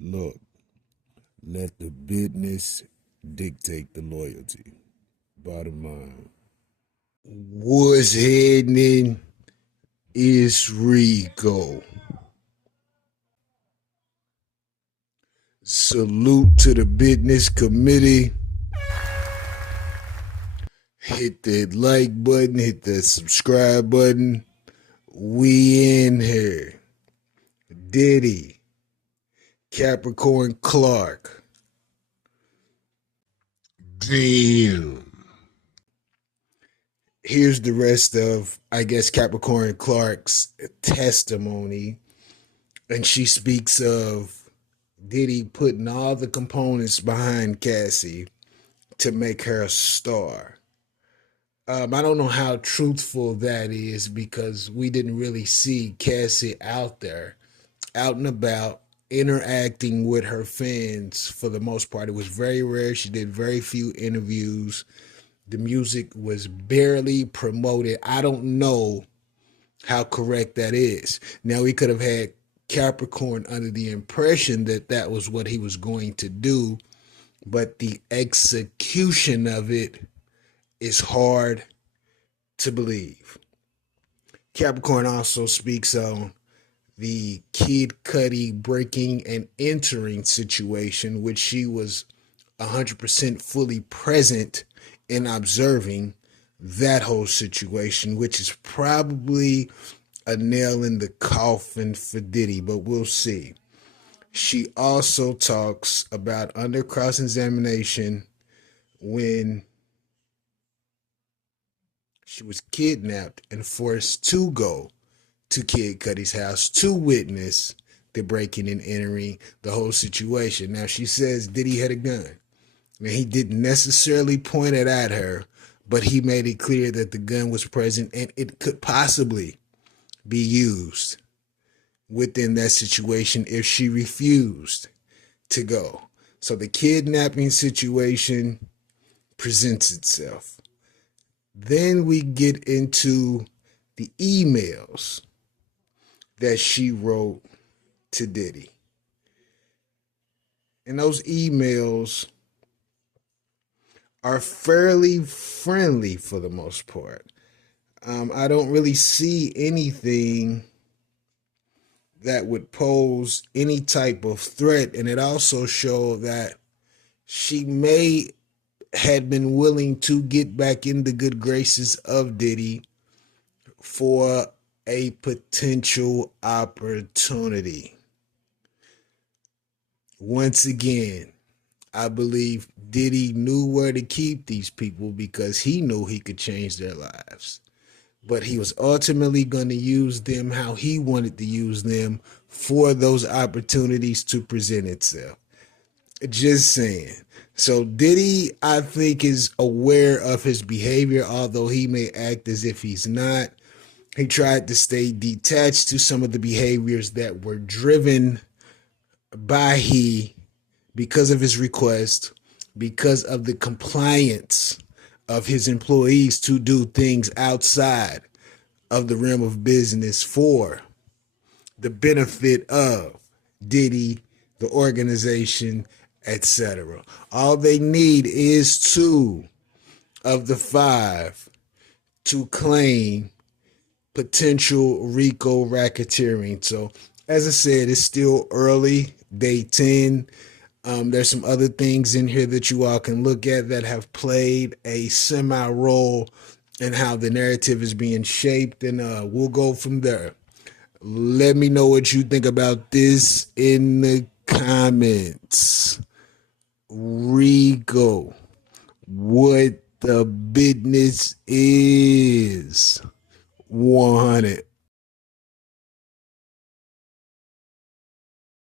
Look, let the business dictate the loyalty. Bottom line. What's happening is Rico. Salute to the business committee. Hit that like button, hit that subscribe button. We in here. Diddy, Capricorn Clark. Damn. Here's the rest of, I guess, Capricorn Clark's testimony. And she speaks of Diddy putting all the components behind Cassie to make her a star. I don't know how truthful that is because we didn't really see Cassie out there, out and about, interacting with her fans for the most part. It was very rare. She did very few interviews. The music was barely promoted. I don't know how correct that is. Now, we could have had Capricorn under the impression that that was what he was going to do, but the execution of it is hard to believe. Capricorn also speaks on the Kid Cudi breaking and entering situation, which she was 100% fully present in observing that whole situation, which is probably a nail in the coffin for Diddy, but we'll see. She also talks about under cross-examination when she was kidnapped and forced to go to Kid Cudi's house to witness the breaking and entering, the whole situation. Now, she says Diddy had a gun. Now, he didn't necessarily point it at her, but he made it clear that the gun was present and it could possibly be used within that situation if she refused to go. So the kidnapping situation presents itself. Then we get into the emails that she wrote to Diddy. And those emails are fairly friendly for the most part. I don't really see anything that would pose any type of threat. And it also showed that she may had been willing to get back in the good graces of Diddy for a potential opportunity. Once again, I believe Diddy knew where to keep these people because he knew he could change their lives. But he was ultimately going to use them how he wanted to use them for those opportunities to present itself. Just saying. So Diddy, I think, is aware of his behavior, although he may act as if he's not. He tried to stay detached to some of the behaviors that were driven by he because of his request, because of the compliance of his employees to do things outside of the realm of business for the benefit of Diddy, the organization, etc. All they need is 2 of the 5 to claim potential Rico racketeering. So, as I said, it's still early, day 10. There's some other things in here that you all can look at that have played a semi-role in how the narrative is being shaped, and we'll go from there. Let me know what you think about this in the comments. Rico, what the business is 100.